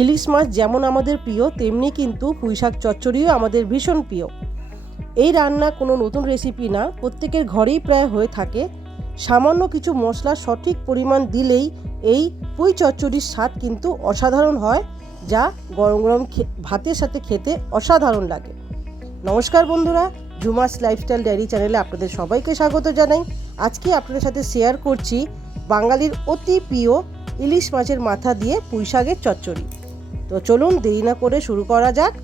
ইলিশ মাছ যেমন আমাদের প্রিয়, তেমনি কিন্তু পুঁইশাক চচ্চড়িও আমাদের ভীষণ প্রিয়। এই রান্না কোনো নতুন রেসিপি না, প্রত্যেকের ঘরেই প্রায় হয়ে থাকে। সামান্য কিছু মশলা সঠিক পরিমাণ দিলেই এই পুঁই চচ্চড়ির স্বাদ কিন্তু অসাধারণ হয়, যা গরম গরম ভাতের সাথে খেতে অসাধারণ লাগে। নমস্কার বন্ধুরা, ঝুমাস লাইফস্টাইল ডায়েরি চ্যানেলে আপনাদের সবাইকে স্বাগত জানাই। আজকে আপনাদের সাথে শেয়ার করছি বাঙালির অতি প্রিয় ইলিশ মাছের মাথা দিয়ে পুঁইশাকের চচ্চড়ি। তো চলুন দেরি না করে শুরু করা যাক।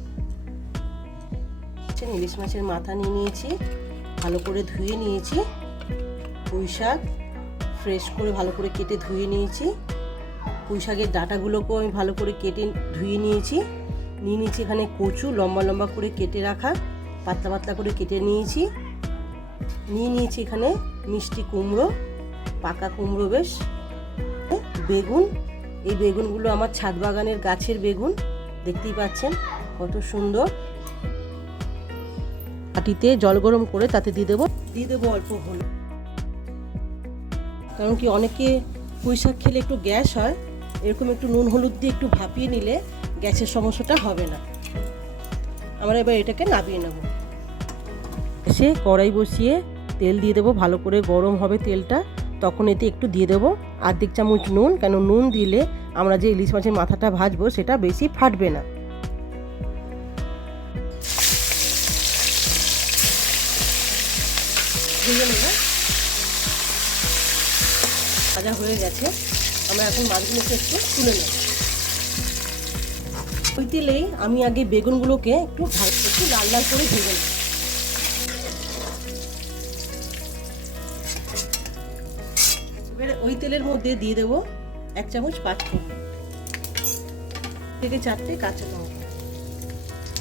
ইলিশ মাছের মাথা নিয়ে নিয়েছি, ভালো করে ধুয়ে নিয়েছি। পুঁইশাক ফ্রেশ করে ভালো করে কেটে ধুয়ে নিয়েছি। পুঁইশাকের ডাঁটাগুলোকেও আমি ভালো করে কেটে ধুয়ে নিয়েছি। এখানে কচু লম্বা লম্বা করে কেটে রাখা, পাতলা পাতলা করে কেটে নিয়েছি। এখানে মিষ্টি কুমড়ো, পাকা কুমড়ো বেশ, বেগুন। এই বেগুনগুলো আমার ছাদ বাগানের গাছের বেগুন, দেখতেই পাচ্ছেন কত সুন্দর। বাটিতে জল গরম করে তাতে দিয়ে দেবো অল্প হলুদ, কারণ কি অনেকে পুঁইশাক খেলে একটু গ্যাস হয়, এরকম একটু নুন হলুদ দিয়ে একটু ভাপিয়ে নিলে গ্যাসের সমস্যাটা হবে না। আমরা এবার এটাকে নামিয়ে নেব। এসে কড়াই বসিয়ে তেল দিয়ে দেবো, ভালো করে গরম হবে তেলটা, তখন এতে একটু দিয়ে দেবো আর্ধেক চামচ নুন। কেন নুন দিলে আমরা যে ইলিশ মাছের মাথাটা ভাজবো সেটা বেশি ফাটবে না। ভাজা হয়ে গেছে, আমরা এখন মাছগুলোকে একটু তুলে নেব। ওই তেলেই আমি আগে বেগুনগুলোকে একটু লাল লাল করে ভেজে নেব। এবারে ওই তেলের মধ্যে দিয়ে দেবো 1 চামচ পাঁচফোড়ন, থেকে 4টে কাঁচা লঙ্কা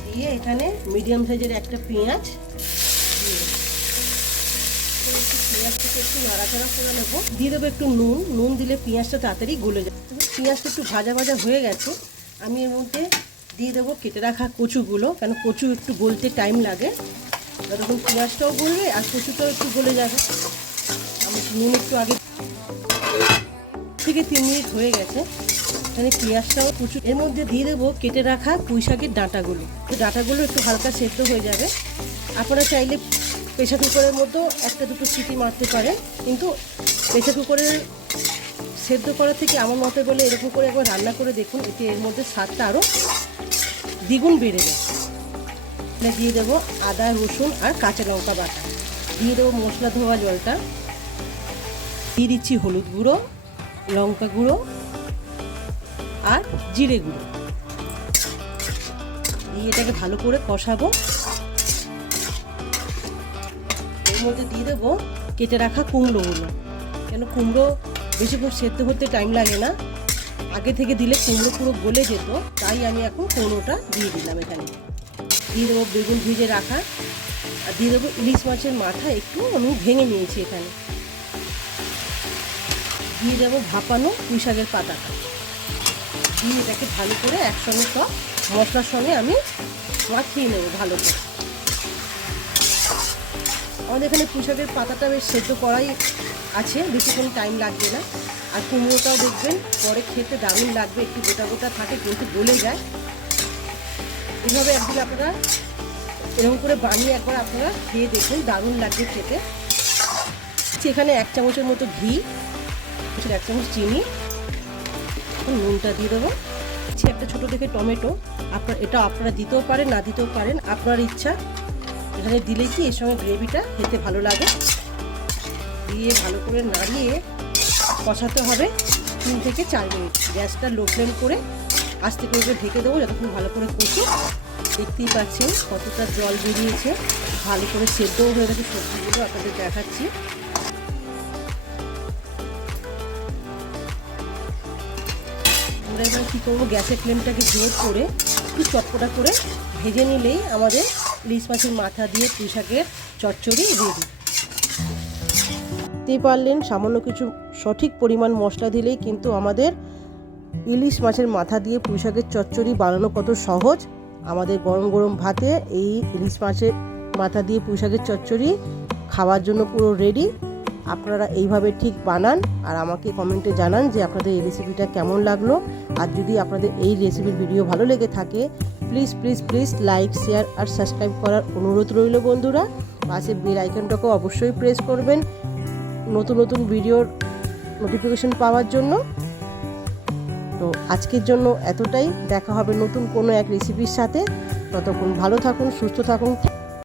দিয়ে এখানে মিডিয়াম সাইজের একটা পেঁয়াজ পেঁয়াজটাকে একটু নাড়াচাড়া করে নেবো। দিয়ে দেবো একটু নুন দিলে পেঁয়াজটা তাড়াতাড়ি গলে যাবে। পেঁয়াজটা একটু ভাজা ভাজা হয়ে গেছে, আমি এর মধ্যে দিয়ে দেবো কেটে রাখা কচুগুলো, কেন কচু একটু গলতে টাইম লাগে, তখন পেঁয়াজটাও গলবে আর কচুটাও একটু গলে যাবে। আমি নুন একটু আগে থেকে 3 মিনিট হয়ে গেছে, এখানে পেঁয়াজটাও কচু এর মধ্যে দিয়ে দেবো কেটে রাখা পুঁইশাকের ডাঁটাগুলো। ডাঁটাগুলো একটু হালকা সেদ্ধ হয়ে যাবে। আপনারা চাইলে প্রেসার কুকারের মধ্যেও 1-2 সিটি মারতে পারেন, কিন্তু প্রেসার কুকারের সেদ্ধ করা থেকে আমার মতে বলে এরকম করে একবার রান্না করে দেখুন, এতে এর মধ্যে স্বাদটা আরও দ্বিগুণ বেড়ে যায়। দিয়ে দেবো আদা রসুন আর কাঁচা লঙ্কা বাটা, দিয়ে দেবো মশলা ধোয়া জলটা, দিয়ে দিচ্ছি হলুদ গুঁড়ো, লঙ্কা গুঁড়ো আর জিরে গুঁড়ো, দিয়ে এটাকে ভালো করে কষাবো। এর মধ্যে দিয়ে দেবো কেটে রাখা কুমড়োগুলো, কেন কুমড়ো বেশিক্ষণ সেদ্ধ হতে টাইম লাগে না, আগে থেকে দিলে কুমড়ো পুরো গলে যেত, তাই আমি এখন কুমড়োটা দিয়ে দিলাম। এখানে দিয়ে দেবো বেগুন ভেজে রাখা, আর দিয়ে দেবো ইলিশ মাছের মাথা একটু আমি ভেঙে নিয়েছি, এখানে দিয়ে দেবো ভাপানো পুঁইশাকের পাতাটা, দিয়ে এটাকে ভালো করে একসঙ্গে সব মশলার সঙ্গে আমি মাখিয়ে নেবো ভালো করে। আমাদের এখানে পুঁইশাকের পাতাটা বেশ সেদ্ধ করাই আছে, বেশিক্ষণ টাইম লাগবে না। আর কুমড়োটাও দেখবেন পরে খেতে দারুণ লাগবে, একটু গোটা গোটা থাকে কিন্তু গলে যায়। এইভাবে একদিন আপনারা এরকম করে বানিয়ে একবার আপনারা খেয়ে দেখুন, দারুণ লাগবে খেতে। এখানে 1 চামচের মতো ঘি, 1 চামচ চিনি, নুনটা দিয়ে দেবো। একটা ছোটো দেখে টমেটো, এটা আপনারা দিতেও পারেন না দিতেও পারেন, আপনার ইচ্ছা। এখানে দিলে কি এর সঙ্গে গ্রেভিটা খেতে ভালো লাগে। দিয়ে ভালো করে নাড়িয়ে কষাতে হবে 3 থেকে 4 মিনিট। গ্যাসটা লো ফ্লেম করে আস্তে করে ঢেকে দেবো যতক্ষণ ভালো করে কষি। দেখতেই পাচ্ছেন কতটা জল বেরিয়েছে, ভালো করে সেদ্ধও হয়ে গেছে সবজিগুলো, আপনাদের দেখাচ্ছি। আমরা এবার কী করবো, গ্যাসের ফ্লেমটাকে জোর করে একটু চটপটা করে ভেজে নিলেই আমাদের ইলিশ মাছের মাথা দিয়ে পুঁইশাকের চচ্চড়ি রেডি। দেখতেই পারলেন সামান্য কিছু সঠিক পরিমাণ মশলা দিলেই কিন্তু আমাদের ইলিশ মাছের মাথা দিয়ে পুঁইশাকের চচ্চড়ি বানানো কত সহজ। আমাদের গরম গরম ভাতে এই ইলিশ মাছের মাথা দিয়ে পুঁইশাকের চচ্চড়ি খাওয়ার জন্য পুরো রেডি। আপনারা এইভাবে ঠিক বানান আর আমাকে কমেন্টে জানান যে আপনাদের এই রেসিপিটা কেমন লাগলো। আর যদি আপনাদের এই রেসিপির ভিডিও ভালো লেগে থাকে please please please like share আর সাবস্ক্রাইব করার অনুরোধ রইল বন্ধুরা। পাশে বেল আইকনটাকে অবশ্যই প্রেস করবেন নতুন নতুন ভিডিওর নোটিফিকেশন পাওয়ার জন্য। তো আজকের জন্য এতটাই, দেখা হবে নতুন কোনো এক রেসিপির সাথে। ততক্ষণ ভালো থাকুন, সুস্থ থাকুন।